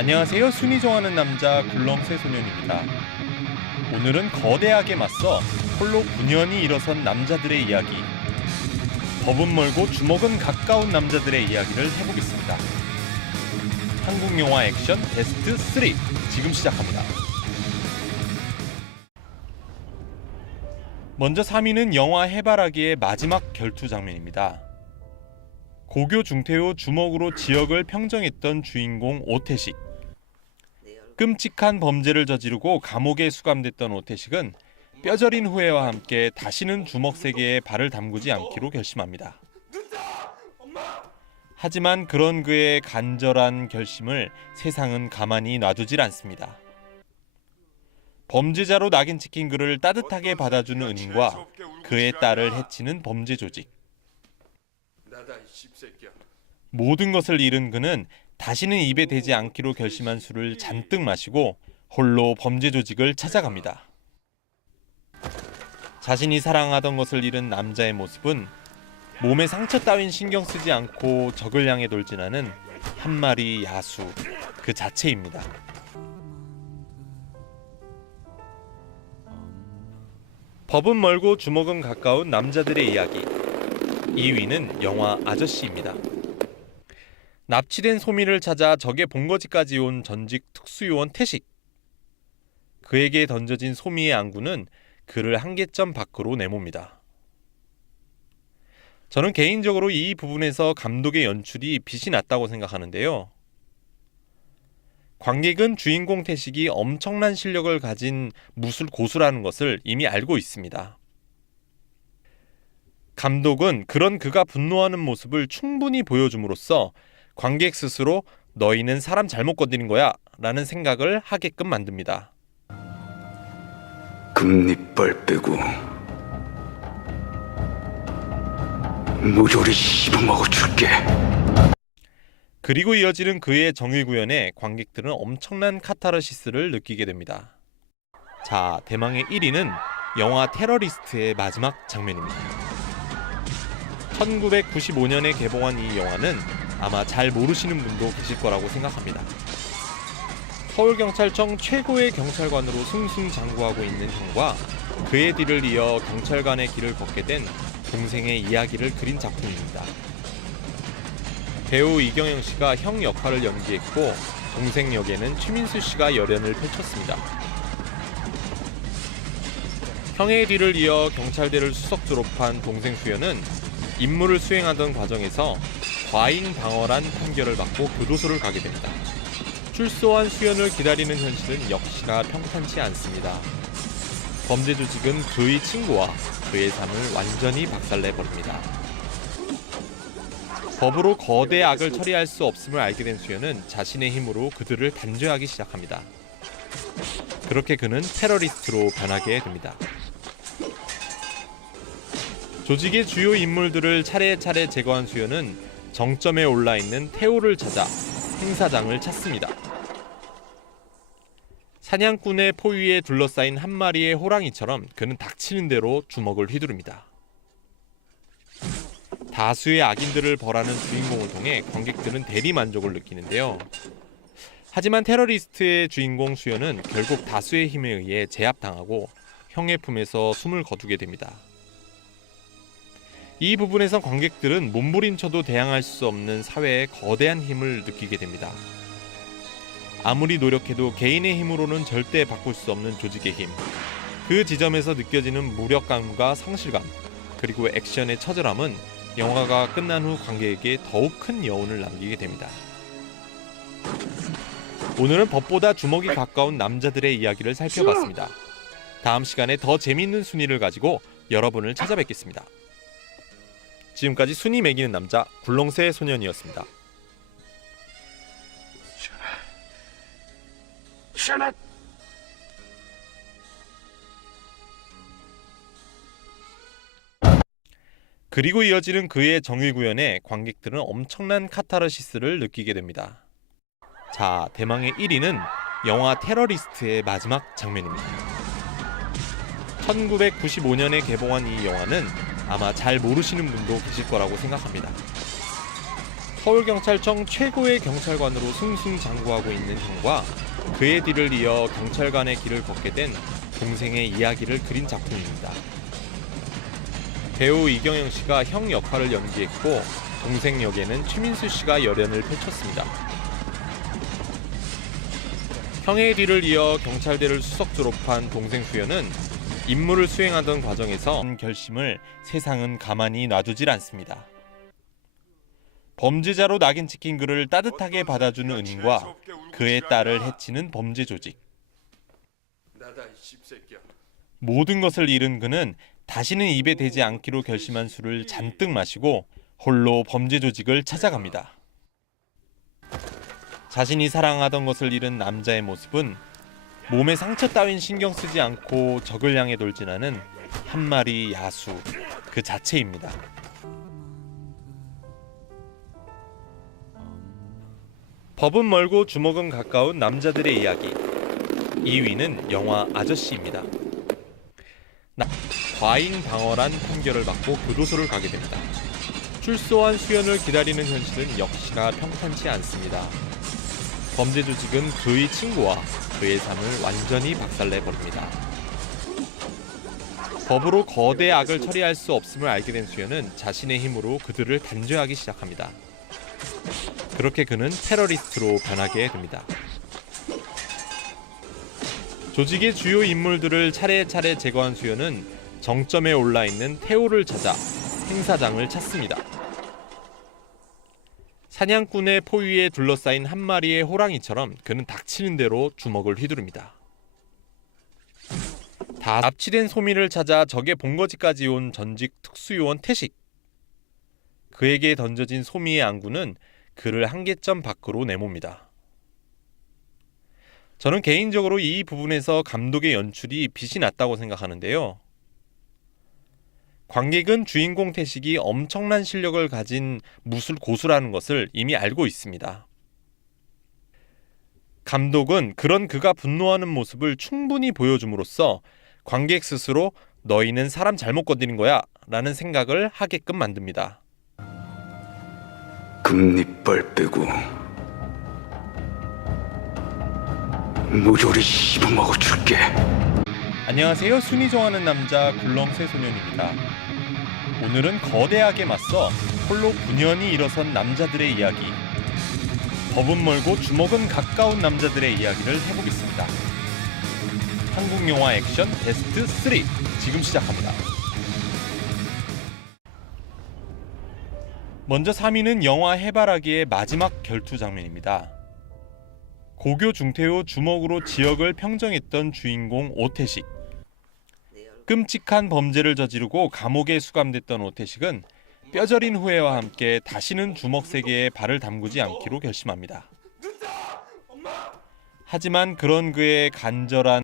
안녕하세요. 순위 좋아하는 남자 굴렁쇠 소년입니다. 오늘은 거대하게 맞서 홀로 9년이 일어선 남자들의 이야기, 법은 멀고 주먹은 가까운 남자들의 이야기를 해보겠습니다. 한국 영화 액션 베스트 3 지금 시작합니다. 먼저 3위는 영화 해바라기의 마지막 결투 장면입니다. 고교 중퇴 후 주먹으로 지역을 평정했던 주인공 오태식. 끔찍한 범죄를 저지르고 감옥에 수감됐던 오태식은 뼈저린 후회와 함께 다시는 주먹 세계에 발을 담그지 않기로 결심합니다. 하지만 그런 그의 간절한 결심을 세상은 가만히 놔두질 않습니다. 범죄자로 낙인 찍힌 그를 따뜻하게 받아주는 은인과 그의 딸을 해치는 범죄 조직. 모든 것을 잃은 그는 다시는 입에 대지 않기로 결심한 술을 잔뜩 마시고 홀로 범죄 조직을 찾아갑니다. 자신이 사랑하던 것을 잃은 남자의 모습은 몸에 상처 따윈 신경 쓰지 않고 적을 향해 돌진하는 한 마리 야수 그 자체입니다. 법은 멀고 주먹은 가까운 남자들의 이야기. 2위는 영화 아저씨입니다. 납치된 소민을 찾아 적의 본거지까지 온 전직 특수요원 태식. 그에게 던져진 소미의 안구는 그를 한계점 밖으로 내몹니다. 저는 개인적으로 이 부분에서 감독의 연출이 빛이 났다고 생각하는데요. 관객은 주인공 태식이 엄청난 실력을 가진 무술 고수라는 것을 이미 알고 있습니다. 감독은 그런 그가 분노하는 모습을 충분히 보여줌으로써 관객 스스로 너희는 사람 잘못 건드린 거야 라는 생각을 하게끔 만듭니다. 금리빨 빼고 무조리 씹어먹어 줄게. 그리고 이어지는 그의 정의 구현에 관객들은 엄청난 카타르시스를 느끼게 됩니다. 자, 대망의 1위는 영화 테러리스트의 마지막 장면입니다. 1995년에 개봉한 이 영화는 아마 잘 모르시는 분도 계실 거라고 생각합니다. 서울경찰청 최고의 경찰관으로 승승장구하고 있는 형과 그의 뒤를 이어 경찰관의 길을 걷게 된 동생의 이야기를 그린 작품입니다. 배우 이경영 씨가 형 역할을 연기했고 동생 역에는 최민수 씨가 열연을 펼쳤습니다. 형의 뒤를 이어 경찰대를 수석 졸업한 동생 수연은 임무를 수행하던 과정에서 과잉 방어란 판결을 받고 교도소를 가게 됩니다. 출소한 수연을 기다리는 현실은 역시나 평탄치 않습니다. 범죄 조직은 그의 친구와 그의 삶을 완전히 박살내버립니다. 법으로 거대 악을 처리할 수 없음을 알게 된 수연은 자신의 힘으로 그들을 단죄하기 시작합니다. 그렇게 그는 테러리스트로 변하게 됩니다. 조직의 주요 인물들을 차례차례 제거한 수연은 정점에 올라있는 태호를 찾아 행사장을 찾습니다. 사냥꾼의 포위에 둘러싸인 한 마리의 호랑이처럼 그는 닥치는 대로 주먹을 휘두릅니다. 다수의 악인들을 벌하는 주인공을 통해 관객들은 대리만족을 느끼는데요. 하지만 테러리스트의 주인공 수연은 결국 다수의 힘에 의해 제압당하고 형의 품에서 숨을 거두게 됩니다. 이 부분에서 관객들은 몸부림쳐도 대항할 수 없는 사회의 거대한 힘을 느끼게 됩니다. 아무리 노력해도 개인의 힘으로는 절대 바꿀 수 없는 조직의 힘, 그 지점에서 느껴지는 무력감과 상실감, 그리고 액션의 처절함은 영화가 끝난 후 관객에게 더욱 큰 여운을 남기게 됩니다. 오늘은 법보다 주먹이 가까운 남자들의 이야기를 살펴봤습니다. 다음 시간에 더 재미있는 순위를 가지고 여러분을 찾아뵙겠습니다. 지금까지 순위 매기는 남자 굴렁쇠 소년이었습니다. 그리고 이어지는 그의 정의 구현에 관객들은 엄청난 카타르시스를 느끼게 됩니다. 자, 대망의 1위는 영화 테러리스트의 마지막 장면입니다. 1995년에 개봉한 이 영화는 아마 잘 모르시는 분도 계실 거라고 생각합니다. 서울경찰청 최고의 경찰관으로 승승장구하고 있는 형과 그의 뒤를 이어 경찰관의 길을 걷게 된 동생의 이야기를 그린 작품입니다. 배우 이경영 씨가 형 역할을 연기했고 동생 역에는 최민수 씨가 열연을 펼쳤습니다. 형의 뒤를 이어 경찰대를 수석 졸업한 동생 수연은 임무를 수행하던 과정에서 결심을 세상은 가만히 놔두질 않습니다. 범죄자로 낙인 찍힌 그를 따뜻하게 받아주는 은인과 그의 딸을 해치는 범죄 조직. 모든 것을 잃은 그는 다시는 입에 대지 않기로 결심한 술을 잔뜩 마시고 홀로 범죄 조직을 찾아갑니다. 자신이 사랑하던 것을 잃은 남자의 모습은 몸에 상처 따윈 신경 쓰지 않고 적을 향해 돌진하는 한 마리 야수 그 자체입니다. 법은 멀고 주먹은 가까운 남자들의 이야기. 2위는 영화 아저씨입니다. 과잉 방어란 판결을 받고 교도소를 가게 됩니다. 출소한 수연을 기다리는 현실은 역시나 평탄치 않습니다. 범죄 조직은 그의 친구와 그의 삶을 완전히 박살내버립니다. 법으로 거대 악을 처리할 수 없음을 알게 된 수연은 자신의 힘으로 그들을 단죄하기 시작합니다. 그렇게 그는 테러리스트로 변하게 됩니다. 조직의 주요 인물들을 차례차례 제거한 수연은 정점에 올라있는 태호를 찾아 행사장을 찾습니다. 사냥꾼의 포위에 둘러싸인 한 마리의 호랑이처럼 그는 닥치는 대로 주먹을 휘두릅니다. 다 납치된 소민을 찾아 적의 본거지까지 온 전직 특수요원 태식. 그에게 던져진 소미의 안구는 그를 한계점 밖으로 내몹니다. 저는 개인적으로 이 부분에서 감독의 연출이 빛이 났다고 생각하는데요. 관객은 주인공 태식이 엄청난 실력을 가진 무술 고수라는 것을 이미 알고 있습니다. 감독은 그런 그가 분노하는 모습을 충분히 보여줌으로써 관객 스스로 너희는 사람 잘못 건드린 거야 라는 생각을 하게끔 만듭니다. 금리빨 빼고 무조리 씹어먹어 줄게. 안녕하세요. 순위 정하는 남자 굴렁쇠 소년입니다. 오늘은 거대하게 맞서 홀로 분연히 일어선 남자들의 이야기. 법은 멀고 주먹은 가까운 남자들의 이야기를 해보겠습니다. 한국 영화 액션 베스트 3 지금 시작합니다. 먼저 3위는 영화 해바라기의 마지막 결투 장면입니다. 고교 중퇴 후 주먹으로 지역을 평정했던 주인공 오태식. 끔찍한 범죄를 저지르고 감옥에 수감됐던 오태식은 뼈저린 후회와 함께 다시는 주먹 세계에 발을 담그지 않기로 결심합니다. 하지만 그런 그의 간절한